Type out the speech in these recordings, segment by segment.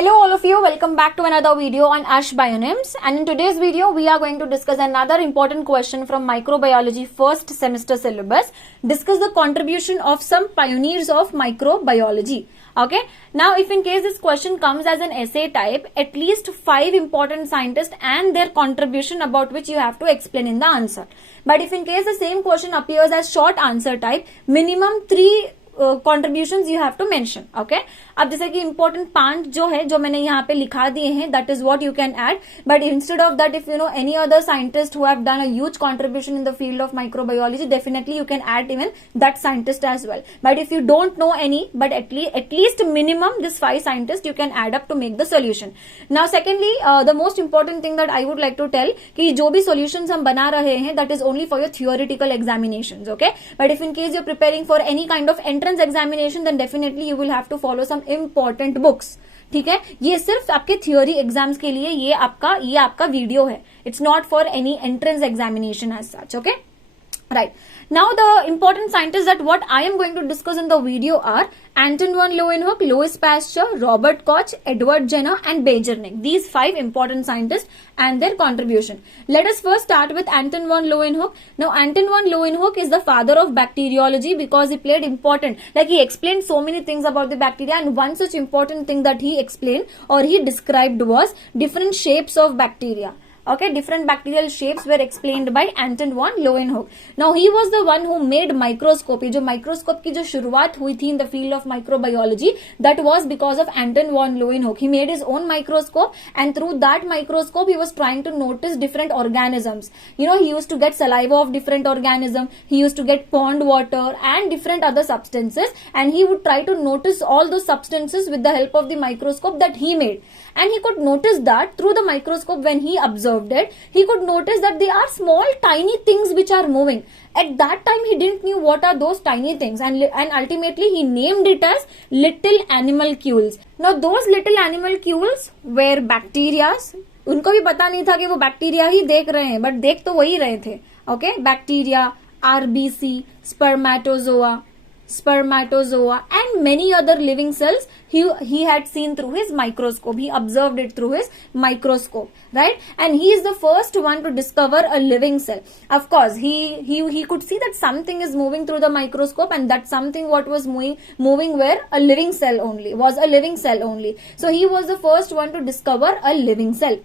Hello all of you, welcome back to another video on Ash Bionyms, and in today's video we are going to discuss another important question from microbiology first semester syllabus. Discuss the contribution of some pioneers of microbiology. Okay, now if in case this question comes as an essay type, at least 5 important scientists and their contribution about which you have to explain in the answer. But if in case the same question appears as short answer type, minimum 3 contributions you have to mention. Okay, अब जैसे कि important 5 जो है जो मैंने यहाँ पे लिखा दिए हैं, that is what you can add. But instead of that, if you know any other scientist who have done a huge contribution in the field of microbiology, definitely you can add even that scientist as well. But if you don't know any, but at least minimum this 5 scientists you can add up to make the solution. Now secondly, the most important thing that I would like to tell कि जो भी solutions हम बना रहे हैं, that is only for your theoretical examinations. Okay, but if in case you're preparing for any kind of entrance examination, then definitely you will have to follow some important books. ठीक है, ये सिर्फ आपके theory exams के लिए ये आपका video है. It's not for any entrance examination as such. Okay, right. Now the important scientists that what I am going to discuss in the video are Anton von Leeuwenhoek, Louis Pasteur, Robert Koch, Edward Jenner and Beijerinck. These 5 important scientists and their contribution. Let us first start with Anton von Leeuwenhoek. Now Anton von Leeuwenhoek is the father of bacteriology because he played important, like he explained so many things about the bacteria, and one such important thing that he explained or he described was different shapes of bacteria. Okay, different bacterial shapes were explained by Anton von Leeuwenhoek. Now he was the one who made microscope. जो microscope की जो शुरुआत हुई थी in the field of microbiology, that was because of Anton von Leeuwenhoek. He made his own microscope, and through that microscope he was trying to notice different organisms. You know, he used to get saliva of different organisms, he used to get pond water and different other substances, and he would try to notice all those substances with the help of the microscope that he made. And he could notice that through the microscope, when he observed it, he could notice that there are small tiny things which are moving. At that time he didn't knew what are those tiny things, and ultimately he named it as little animalcules. Now those little animalcules were bacteria. उनको भी पता नहीं था कि वो bacteria ही देख रहे हैं, बट देख तो वही रहे थे. Okay, bacteria, RBC, spermatozoa and many other living cells he had seen through his microscope. He observed it through his microscope, right? And he is the first one to discover a living cell. Of course, he could see that something is moving through the microscope, and that something what was moving were a living cell only. So he was the first one to discover a living cell.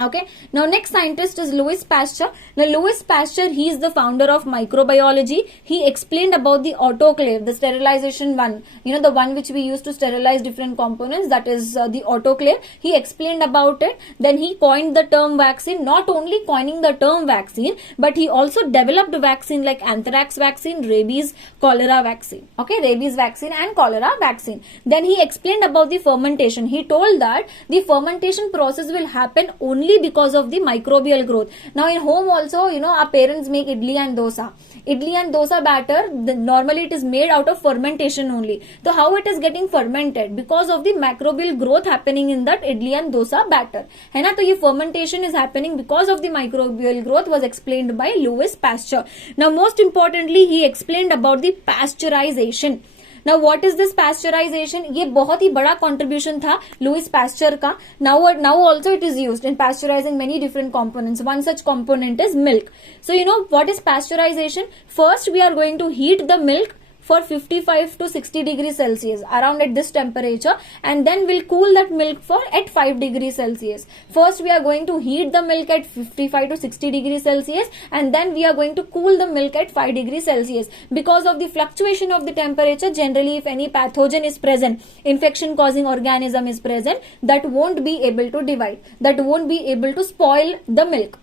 Okay, now next scientist is Louis Pasteur. Now Louis Pasteur, he is the founder of microbiology. He explained about the autoclave, the sterilization one, you know, the one which we use to sterilize different components, that is the autoclave. He explained about it. Then he coined the term vaccine. Not only coining the term vaccine, but he also developed vaccine like anthrax vaccine, rabies, cholera vaccine. Okay, rabies vaccine and cholera vaccine. Then he explained about the fermentation. He told that the fermentation process will happen only because of the microbial growth. Now in home also, you know, our parents make idli and dosa batter. Normally it is made out of fermentation only. So how it is getting fermented? Because of the microbial growth happening in that idli and dosa batter, है ना? तो ये fermentation is happening because of the microbial growth was explained by Louis Pasteur. Now most importantly, he explained about the pasteurization. Now what is this pasteurization? ये बहुत ही बड़ा contribution था Louis Pasteur का. Now also it is used in pasteurizing many different components. One such component is milk. So you know what is pasteurization? First we are going to heat the milk for 55 to 60 degrees Celsius, around at this temperature, and then we'll cool that milk for at 5 degrees Celsius. First we are going to heat the milk at 55 to 60 degrees Celsius, and then we are going to cool the milk at 5 degrees Celsius. Because of the fluctuation of the temperature, generally if any pathogen is present, infection causing organism is present, that won't be able to divide, that won't be able to spoil the milk.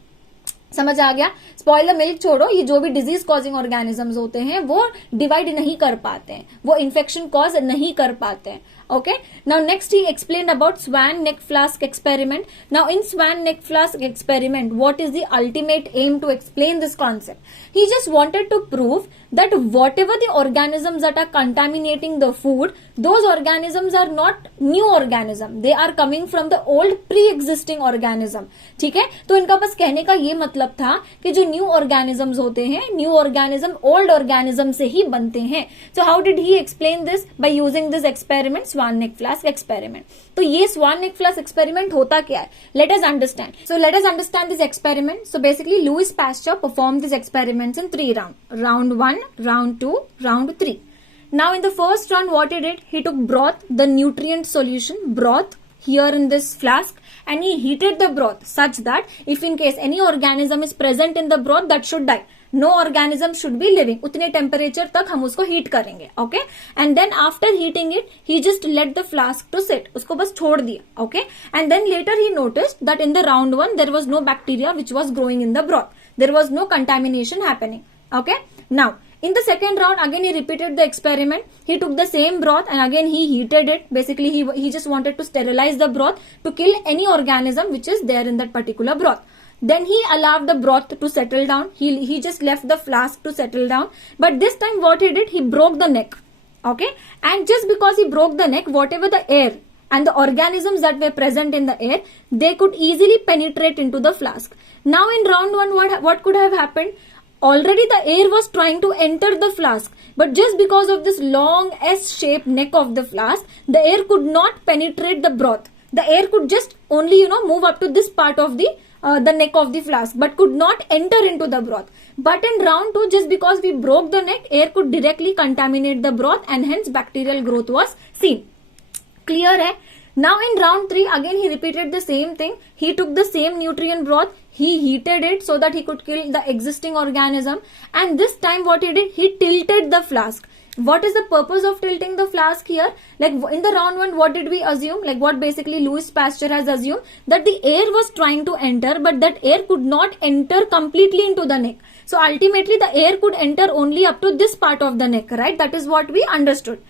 समझ आ गया? Spoil the milk छोड़ो, ये जो भी disease causing organisms होते हैं वो डिवाइड नहीं कर पाते हैं, वो इन्फेक्शन कॉज नहीं कर पाते हैं. Okay, now next he explained about Swan neck flask experiment. Now in Swan neck flask experiment, what is the ultimate aim to explain this concept? He just wanted to prove that whatever the organisms that are contaminating the food, those organisms are not new organism, they are coming from the old pre-existing organism. ठीक है, तो इनका बस कहने का ये मतलब था कि जो न्यू ऑर्गेनिजम्स होते हैं, न्यू ऑर्गेनिज्म ओल्ड ऑर्गेनिज्म से ही बनते हैं. So how did he explain this? By using this experiment, swan neck flask experiment. तो ये स्वान नेक फ्लास्क एक्सपेरिमेंट होता क्या है? Let us understand. So let us understand this experiment. So basically Louis Pasteur perform this experiments in 3 rounds. Round 1, round 2, round 3. Now in the first round, what he did, he took broth, the nutrient solution broth here in this flask, and he heated the broth such that if in case any organism is present in the broth, that should die. No organism should be living. उतने temperature तक हम उसको heat करेंगे. Okay, and then after heating it he just let the flask to sit. उसको बस छोड़ दिया. Okay, and then later he noticed that in the round 1 there was no bacteria which was growing in the broth. There was no contamination happening. Okay, now in the second round again he repeated the experiment. He took the same broth and again he heated it. Basically he just wanted to sterilize the broth to kill any organism which is there in that particular broth. Then he allowed the broth to settle down. He just left the flask to settle down, but this time what he did, he broke the neck. Okay, and just because he broke the neck, whatever the air and the organisms that were present in the air, they could easily penetrate into the flask. Now in round 1 what could have happened? Already the air was trying to enter the flask, but just because of this long S-shaped neck of the flask, the air could not penetrate the broth. The air could just only, move up to this part of the neck of the flask, but could not enter into the broth. But in round 2, just because we broke the neck, air could directly contaminate the broth and hence bacterial growth was seen. Clear hai? Now in round 3, again he repeated the same thing. He took the same nutrient broth, he heated it so that he could kill the existing organism, and this time what he did, he tilted the flask. What is the purpose of tilting the flask here? Like in the round 1, what did we assume? Like what basically Louis Pasteur has assumed, that the air was trying to enter, but that air could not enter completely into the neck. So ultimately the air could enter only up to this part of the neck, right? That is what we understood.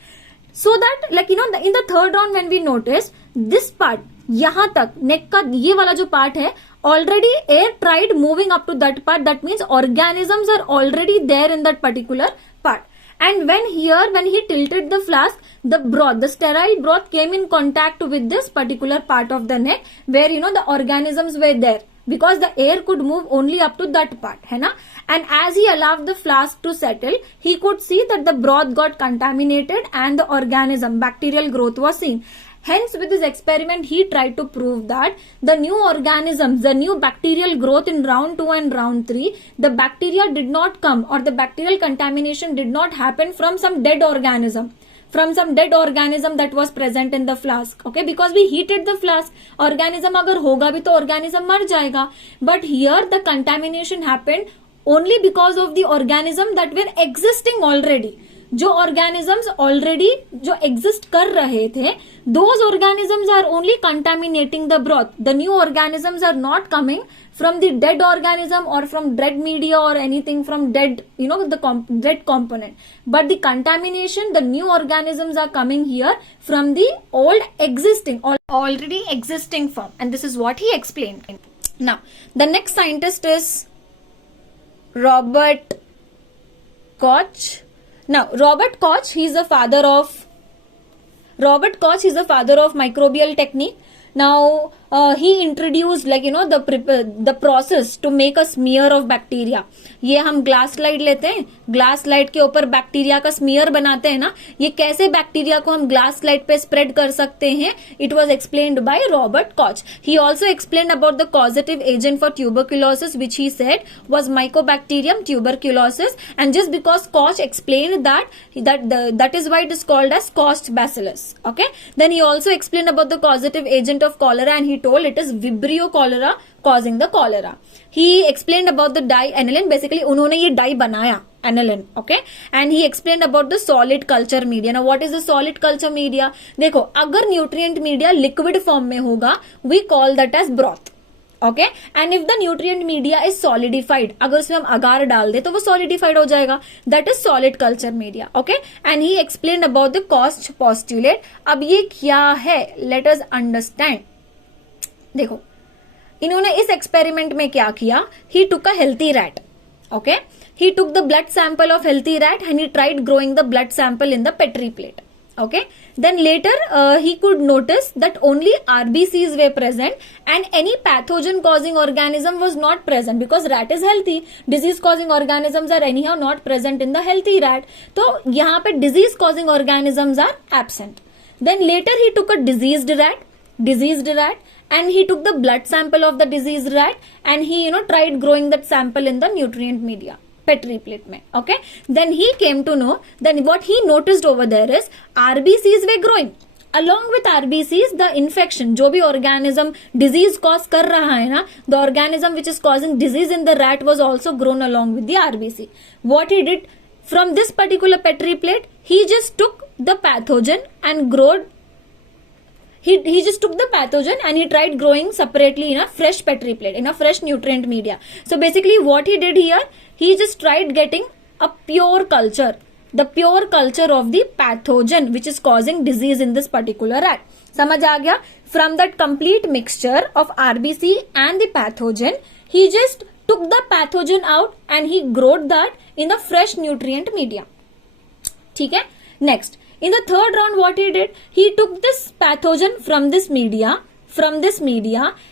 So that in the third round when we notice this part, यहाँ तक neck का ये वाला जो part है, already air tried moving up to that part. That means organisms are already there in that particular part. And when he tilted the flask, the broth, the sterile broth came in contact with this particular part of the neck where the organisms were there, because the air could move only up to that part, है ना? And as he allowed the flask to settle, he could see that the broth got contaminated and the organism, bacterial growth was seen. Hence, with this experiment, he tried to prove that the new organisms, the new bacterial growth in round 2 and round 3, the bacteria did not come, or the bacterial contamination did not happen from some dead organism. From some dead organism that was present in the flask. Okay, because we heated the flask. Organism अगर होगा भी तो organism मर जाएगा. But here the contamination happened only because of the organism that were existing already. जो organisms already जो exist कर रहे थे, those organisms are only contaminating the broth. The new organisms are not coming from the dead organism or from dead media or anything from dead, the dead component. But the contamination, the new organisms are coming here from the old existing, already existing form. And this is what he explained. Now, the next scientist is Robert Koch. Now, Robert Koch, he is the father of microbial technique. Now, he introduced the process to make a smear of bacteria. ये हम glass slide लेते हैं, glass slide के ऊपर bacteria का smear बनाते हैं ना, ये कैसे बैक्टीरिया को हम ग्लास स्लाइड पे स्प्रेड कर सकते हैं, it was explained by Robert Koch. He also explained about the causative agent for tuberculosis which he said was Mycobacterium tuberculosis, and just because Koch explained that is why it is called as Koch bacillus. Okay, then he also explained about the causative agent of cholera, and he told it is Vibrio cholera causing the cholera. He explained about the dye aniline. Basically उन्होंने ये dye बनाया aniline. Okay, and he explained about the solid culture media. Now what is the solid culture media? देखो, अगर nutrient media liquid form में होगा, we call that as broth. Okay, and if the nutrient media is solidified, अगर उसमें हम अगार डाल दे तो वो solidified हो जाएगा, that is solid culture media. Okay, and he explained about the Koch postulate. अब ये क्या है, let us understand. देखो, इन्होंने इस एक्सपेरिमेंट में क्या किया, he took a healthy rat. Okay, he took the blood sample of healthy rat and he tried growing the blood sample in the Petri plate. Okay, then later he could notice that only RBCs were present and any pathogen causing organism was not present because rat is healthy. Disease causing organisms are anyhow not present in the healthy rat. तो यहाँ पे disease causing organisms are absent. Then later he took a diseased rat and he took the blood sample of the diseased rat and he tried growing that sample in the nutrient media. Petri plate में. Okay, then he came to know, then what he noticed over there is RBCs were growing. Along with RBCs, the infection, जो भी organism disease cause कर रहा है ना, the organism which is causing disease in the rat was also grown along with the RBC. What he did from this particular Petri plate, he just took the pathogen and growed. He just took the pathogen and he tried growing separately in a fresh Petri plate, in a fresh nutrient media. So basically what he did here, he just tried getting a pure culture, the pure culture of the pathogen which is causing disease in this particular rat. समझ आ गया? From that complete mixture of RBC and the pathogen, he just took the pathogen out and he growed that in the fresh nutrient media. ठीक है? Next, in the third round, what he did, he took this pathogen from this media,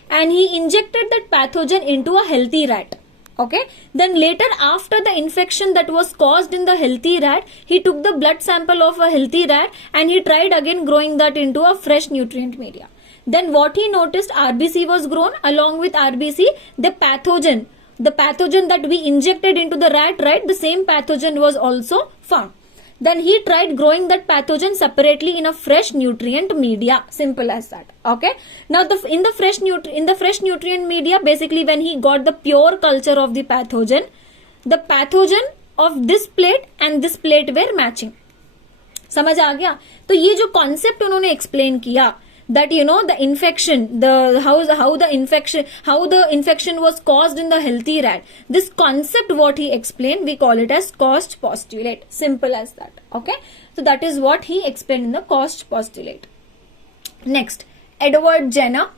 and he injected that pathogen into a healthy rat. Okay. Then later, after the infection that was caused in the healthy rat, he took the blood sample of a healthy rat and he tried again growing that into a fresh nutrient media. Then what he noticed, RBC was grown. Along with RBC, the pathogen that we injected into the rat, right, the same pathogen was also found. Then he tried growing that pathogen separately in a fresh nutrient media. Simple as that. Okay. Now in the fresh nutrient media, basically when he got the pure culture of the pathogen of this plate and this plate were matching. समझ आ गया? तो ये जो concept उन्होंने explain किया, that the infection, how the infection was caused in the healthy rat, this concept what he explained, we call it as Koch postulate. Simple as that. Okay, so that is what he explained in the Koch postulate. Next, Edward Jenner.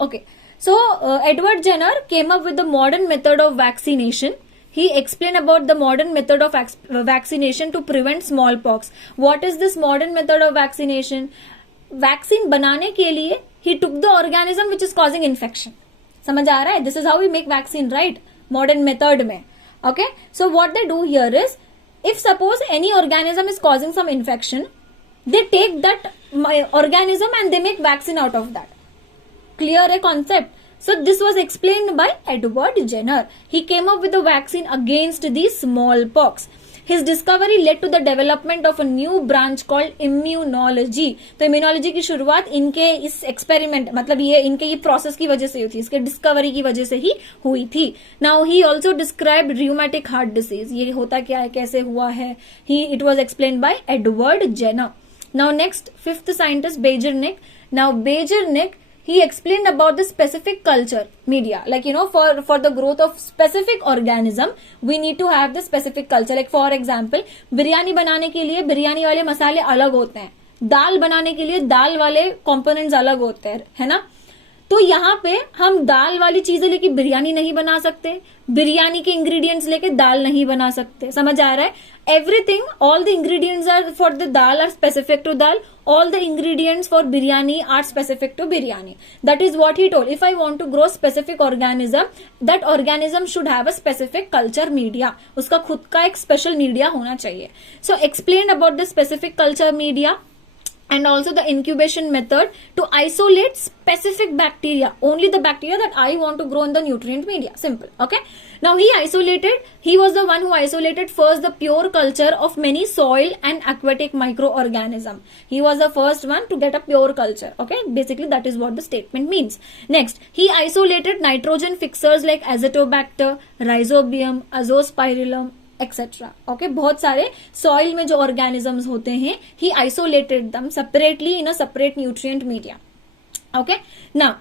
Okay, so Edward Jenner came up with the modern method of vaccination. He explained about the modern method of vaccination to prevent smallpox. What is this modern method of vaccination? Vaccine बनाने के लिए he took the organism which is causing infection. समझ आ रहा है? This is how we make vaccine, right? Modern method में. Okay? So what they do here is, if suppose any organism is causing some infection, they take that organism and they make vaccine out of that. Clear a concept? So this was explained by Edward Jenner. He came up with a vaccine against the smallpox. His discovery led to the development of a new branch called immunology. तो immunology की शुरुआत इनके इस experiment, मतलब ये इनके ये process की वजह से हुई थी, इसके discovery की वजह से ही हुई थी. Now he also described rheumatic heart disease. ये होता क्या है, कैसे हुआ है? It was explained by Edward Jenner. Now next, fifth scientist, Beijerinck. Now Beijerinck, he explained about the specific culture media, like for the growth of specific organism we need to have the specific culture. Like for example, biryani बनाने के लिए बिरयानी वाले मसाले अलग होते हैं, दाल बनाने के लिए दाल वाले कंपोनेंट्स अलग होते हैं, है ना? तो यहाँ पे हम दाल वाली चीजें लेके बिरयानी नहीं बना सकते, बिरयानी के इंग्रेडिएंट्स लेके दाल नहीं बना सकते. समझ आ रहा है? Everything, all the ingredients are for the dal are specific to dal. All the ingredients for biryani are specific to biryani. That is what he told. If I want to grow specific organism, that organism should have a specific culture media. उसका खुद का एक special media होना चाहिए. So explain about the specific culture media and also the incubation method to isolate specific bacteria, only the bacteria that I want to grow in the nutrient media. Simple. Okay. Now he was the one who isolated first the pure culture of many soil and aquatic microorganism. He was the first one to get a pure culture. Okay. Basically that is what the statement means. Next, he isolated nitrogen fixers like Azotobacter, Rhizobium, Azospirillum, etcetera. Okay, बहुत सारे soil में जो organisms होते हैं, ही isolated दम separately in a separate nutrient media. Okay, now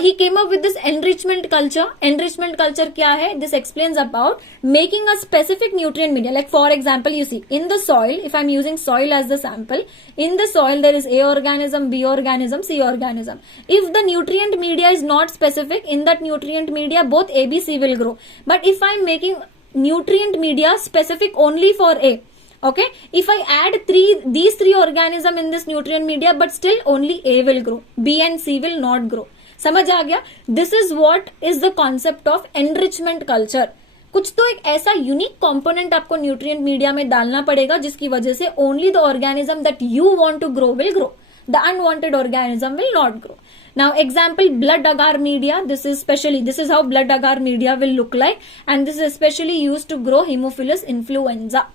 he came up with this enrichment culture. Enrichment culture क्या है? This explains about making a specific nutrient media. Like for example, you see in the soil, if I'm using soil as the sample, in the soil there is A organism, B organism, C organism. If the nutrient media is not specific, in that nutrient media both A, B, C will grow. But if I'm making nutrient media specific only for A, okay, if I add these three organism in this nutrient media, but still only A will grow, B and C will not grow. समझ आ गया? This is what is the concept of enrichment culture. कुछ तो एक ऐसा unique component आपको nutrient media में डालना पड़ेगा जिसकी वजह से only the organism that you want to grow will grow, the unwanted organism will not grow. Now example, blood agar media. This is how blood agar media will look like, and this is especially used to grow Haemophilus influenza.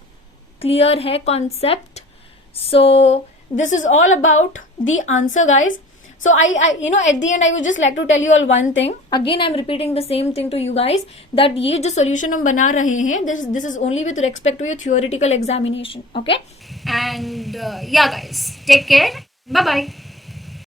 Clear hai concept? So this is all about the answer, guys. So I at the end I would just like to tell you all one thing. Again I'm repeating the same thing to you guys, that ये जो solution हम बना रहे हैं, this is only with respect to your theoretical examination. Okay, and yeah guys, take care. Bye bye.